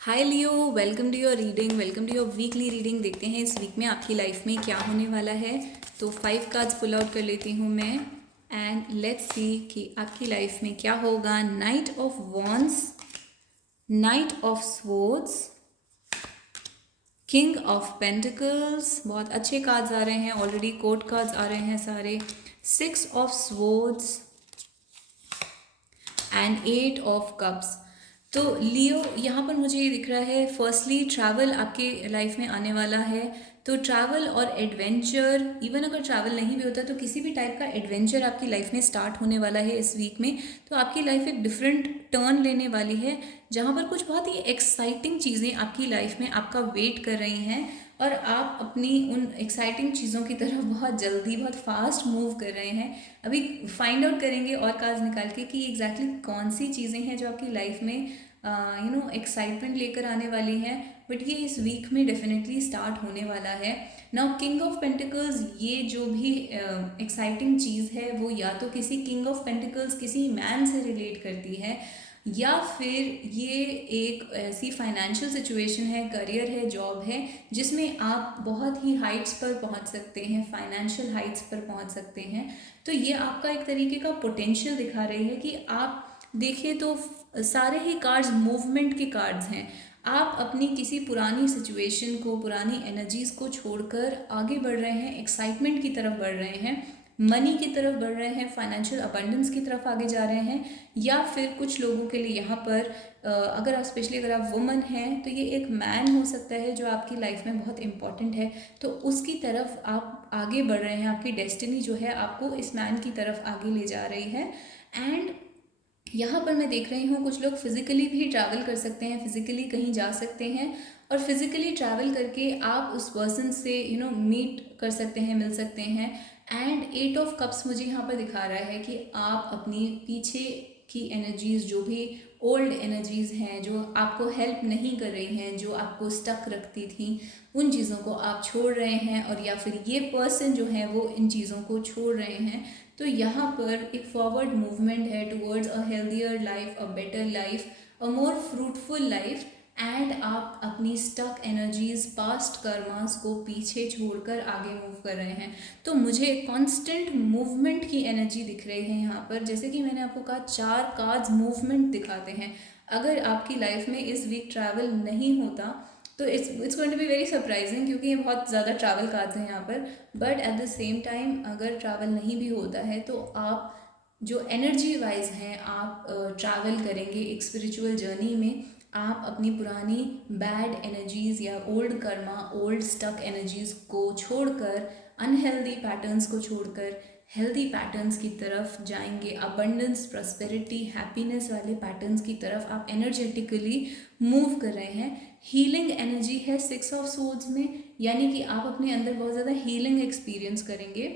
Hi Leo, welcome to your reading, welcome to your weekly reading. देखते हैं इस week में आपकी लाइफ में क्या होने वाला है। तो 5 कार्ड्स पुल आउट कर लेती हूँ मैं एंड लेट्स सी कि आपकी लाइफ में क्या होगा। Night of wands, night of swords, king of pentacles, बहुत अच्छे कार्ड्स आ रहे हैं। ऑलरेडी कोर्ट कार्ड्स आ रहे हैं सारे। 6 of swords and 8 of cups. तो लियो, यहाँ पर मुझे ये दिख रहा है फर्स्टली ट्रैवल आपके लाइफ में आने वाला है। तो ट्रैवल और एडवेंचर, इवन अगर ट्रैवल नहीं भी होता तो किसी भी टाइप का एडवेंचर आपकी लाइफ में स्टार्ट होने वाला है इस वीक में। तो आपकी लाइफ एक डिफरेंट टर्न लेने वाली है, जहाँ पर कुछ बहुत ही एक्साइटिंग चीज़ें आपकी लाइफ में आपका वेट कर रही हैं और आप अपनी उन एक्साइटिंग चीज़ों की तरफ बहुत जल्दी, बहुत फास्ट मूव कर रहे हैं। अभी फाइंड आउट करेंगे और कार्ड्स निकाल के कि एग्जैक्टली कौन सी चीज़ें हैं जो आपकी लाइफ में एक्साइटमेंट लेकर आने वाली हैं। बट ये इस वीक में डेफिनेटली स्टार्ट होने वाला है। नाउ किंग ऑफ पेंटिकल्स, ये जो भी एक्साइटिंग चीज़ है वो या तो किसी किंग ऑफ पेंटिकल्स किसी मैन से रिलेट करती है, या फिर ये एक ऐसी फाइनेंशियल सिचुएशन है, करियर है, जॉब है, जिसमें आप बहुत ही हाइट्स पर पहुंच सकते हैं, फाइनेंशियल हाइट्स पर पहुंच सकते हैं। तो ये आपका एक तरीके का पोटेंशियल दिखा रही है कि आप देखिए तो सारे ही कार्ड्स मूवमेंट के कार्ड्स हैं। आप अपनी किसी पुरानी सिचुएशन को, पुरानी एनर्जीज को छोड़कर आगे बढ़ रहे हैं, एक्साइटमेंट की तरफ बढ़ रहे हैं, मनी की तरफ बढ़ रहे हैं, फाइनेंशियल अबंडेंस की तरफ आगे जा रहे हैं। या फिर कुछ लोगों के लिए यहाँ पर अगर आप स्पेशली अगर आप वुमन हैं तो ये एक मैन हो सकता है जो आपकी लाइफ में बहुत इंपॉर्टेंट है। तो उसकी तरफ आप आगे बढ़ रहे हैं, आपकी डेस्टिनी जो है आपको इस मैन की तरफ आगे ले जा रही है। एंड यहाँ पर मैं देख रही हूँ कुछ लोग फिजिकली भी ट्रैवल कर सकते हैं, फिजिकली कहीं जा सकते हैं और फिजिकली ट्रैवल करके आप उस पर्सन से मीट कर सकते हैं, मिल सकते हैं। एंड 8 ऑफ कप्स मुझे यहाँ पर दिखा रहा है कि आप अपनी पीछे की एनर्जीज, जो भी ओल्ड एनर्जीज हैं जो आपको हेल्प नहीं कर रही हैं, जो आपको स्टक रखती थी, उन चीज़ों को आप छोड़ रहे हैं, और या फिर ये पर्सन जो है वो इन चीज़ों को छोड़ रहे हैं। तो यहाँ पर एक फॉरवर्ड मूवमेंट है towards a healthier life, a better life, a more fruitful life. And आप अपनी स्टक एनर्जीज, पास्ट कर्मास को पीछे छोड़कर आगे मूव कर रहे हैं। तो मुझे कांस्टेंट मूवमेंट की एनर्जी दिख रही है यहाँ पर। जैसे कि मैंने आपको कहा 4 कार्ड्स मूवमेंट दिखाते हैं। अगर आपकी लाइफ में इस वीक ट्रैवल नहीं होता तो it's going to be very surprising, क्योंकि ये बहुत ज़्यादा ट्रैवल कार्ड्स हैं यहाँ पर। But at the same time अगर ट्रैवल नहीं भी होता है तो आप जो एनर्जी वाइज हैं आप ट्रैवल करेंगे एक स्पिरिचुअल जर्नी में। आप अपनी पुरानी बैड एनर्जीज या old karma, old stuck energies को छोड़कर, अनहेल्दी पैटर्न्स को छोड़कर हेल्दी पैटर्न्स की तरफ जाएंगे। अबंडेंस, प्रॉस्पेरिटी, हैप्पीनेस वाले पैटर्न्स की तरफ आप एनर्जेटिकली मूव कर रहे हैं। हीलिंग एनर्जी है 6 ऑफ सोर्ड्स में, यानी कि आप अपने अंदर बहुत ज़्यादा हीलिंग एक्सपीरियंस करेंगे।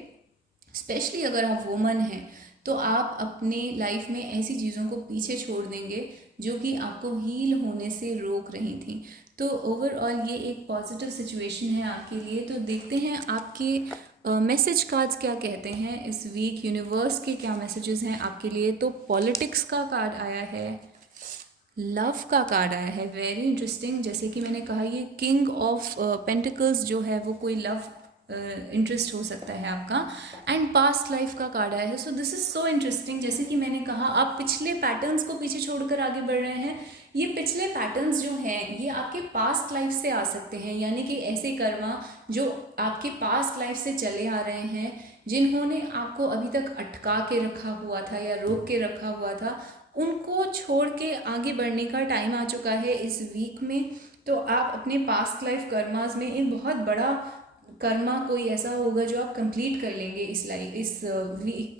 स्पेशली अगर आप वुमन हैं तो आप अपने लाइफ में ऐसी चीज़ों को पीछे छोड़ देंगे जो कि आपको हील होने से रोक रही थी। तो ओवरऑल ये एक पॉजिटिव सिचुएशन है आपके लिए। तो देखते हैं आपके मैसेज कार्ड्स क्या कहते हैं इस वीक, यूनिवर्स के क्या मैसेजेस हैं आपके लिए। तो पॉलिटिक्स का कार्ड आया है, लव का कार्ड आया है, वेरी इंटरेस्टिंग। जैसे कि मैंने कहा ये किंग ऑफ पेंटिकल्स जो है वो कोई लव इंटरेस्ट हो सकता है आपका। एंड पास्ट लाइफ का कार्ड आया है। So this is so interesting. जैसे कि मैंने कहा आप पिछले पैटर्न्स को पीछे छोड़कर आगे बढ़ रहे हैं। ये पिछले पैटर्न्स जो हैं ये आपके पास्ट लाइफ से आ सकते हैं, यानी कि ऐसे कर्मा जो आपके पास्ट लाइफ से चले आ रहे हैं, जिन्होंने आपको अभी तक अटका के रखा हुआ था या रोक के रखा हुआ था, उनको छोड़ के आगे बढ़ने का टाइम आ चुका है इस वीक में। तो आप अपने पास्ट लाइफ कर्मास में एक बहुत बड़ा कर्मा कोई ऐसा होगा जो आप कंप्लीट कर लेंगे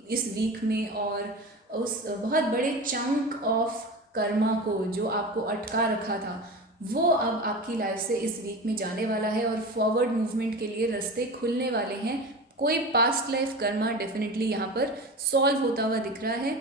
इस वीक में, और उस बहुत बड़े चंक ऑफ कर्मा को जो आपको अटका रखा था वो अब आपकी लाइफ से इस वीक में जाने वाला है और फॉरवर्ड मूवमेंट के लिए रास्ते खुलने वाले हैं। कोई पास्ट लाइफ कर्मा डेफिनेटली यहाँ पर सॉल्व होता हुआ दिख रहा है।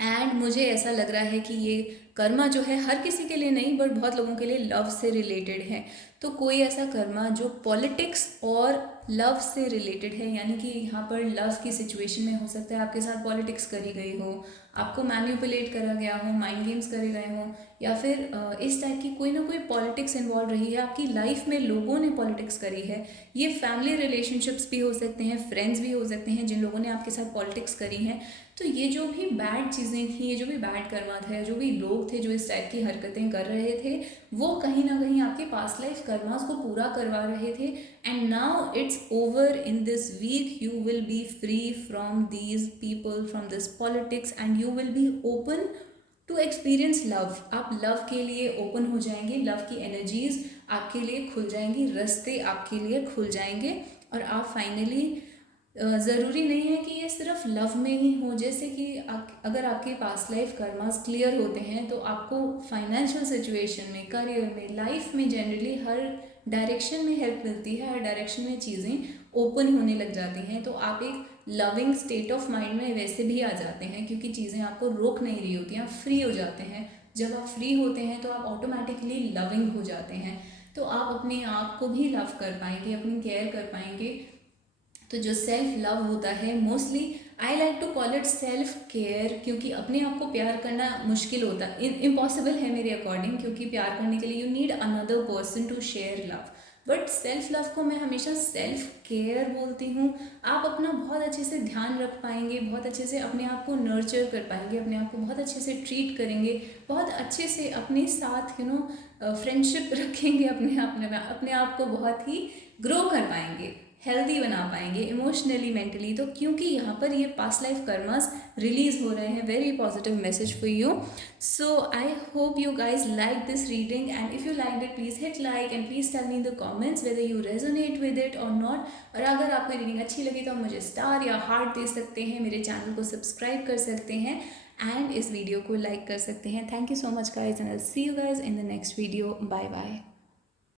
एंड मुझे ऐसा लग रहा है कि ये कर्मा जो है हर किसी के लिए नहीं बट बहुत लोगों के लिए लव से रिलेटेड है। तो कोई ऐसा कर्मा जो पॉलिटिक्स और लव से रिलेटेड है, यानी कि यहाँ पर लव की सिचुएशन में हो सकता है आपके साथ पॉलिटिक्स करी गई हो, आपको मैनिपुलेट करा गया हो, माइंड गेम्स करे गए हों, या फिर इस टाइप की कोई ना कोई पॉलिटिक्स इन्वॉल्व रही है आपकी लाइफ में, लोगों ने पॉलिटिक्स करी है। ये फैमिली रिलेशनशिप्स भी हो सकते हैं, फ्रेंड्स भी हो सकते हैं जिन लोगों ने आपके साथ पॉलिटिक्स करी हैं। तो ये जो भी बैड चीज़ें थी, ये जो भी बैड कर्मा था, जो भी लोग थे जो इस टाइप की हरकतें कर रहे थे, वो कहीं ना कहीं आपके पास्ट लाइफ कर्मास को पूरा करवा रहे थे। And now it's over. In this week you will be free from these people, from this politics, and you will be open to experience love. आप लव के लिए ओपन हो जाएंगे, लव की एनर्जीज आपके लिए खुल जाएंगी, रास्ते आपके लिए खुल जाएंगे, और आप फाइनली, ज़रूरी नहीं है कि ये सिर्फ लव में ही हो। जैसे कि अगर आपके पास्ट लाइफ कर्मास क्लियर होते हैं तो आपको फाइनेंशियल सिचुएशन में, करियर में, लाइफ में, जनरली हर डायरेक्शन में हेल्प मिलती है, हर डायरेक्शन में चीज़ें ओपन होने लग जाती हैं। तो आप एक लविंग स्टेट ऑफ माइंड में वैसे भी आ जाते हैं, क्योंकि चीज़ें आपको रोक नहीं रही होती हैं, आप फ्री हो जाते हैं। जब आप फ्री होते हैं तो आप ऑटोमेटिकली लविंग हो जाते हैं, तो आप अपने आप को भी लव कर पाएंगे, अपनी केयर कर पाएंगे। तो जो सेल्फ लव होता है, mostly I like to call it self care, क्योंकि अपने आप को प्यार करना मुश्किल होता है, इम्पॉसिबल है मेरे अकॉर्डिंग, क्योंकि प्यार करने के लिए you need another person to share love. But self love को मैं हमेशा सेल्फ केयर बोलती हूँ। आप अपना बहुत अच्छे से ध्यान रख पाएंगे, बहुत अच्छे से अपने आप को नर्चर कर पाएंगे, अपने आप को बहुत अच्छे से ट्रीट करेंगे, बहुत अच्छे से अपने साथ फ्रेंडशिप रखेंगे, अपने आप को बहुत ही ग्रो कर पाएंगे, हेल्दी बना पाएंगे इमोशनली, मेंटली। तो क्योंकि यहाँ पर ये पास्ट लाइफ कर्मास रिलीज हो रहे हैं, very positive message for you. So I hope you guys like this reading, and if you like it please hit like and please tell me in the comments whether you resonate with it और not. और अगर आपको reading अच्छी लगी तो आप मुझे star या हार्ट दे सकते हैं, मेरे चैनल को सब्सक्राइब कर सकते हैं, एंड इस वीडियो को लाइक कर सकते हैं। Thank you so much guys, and I will see you guys in the next video. Bye bye.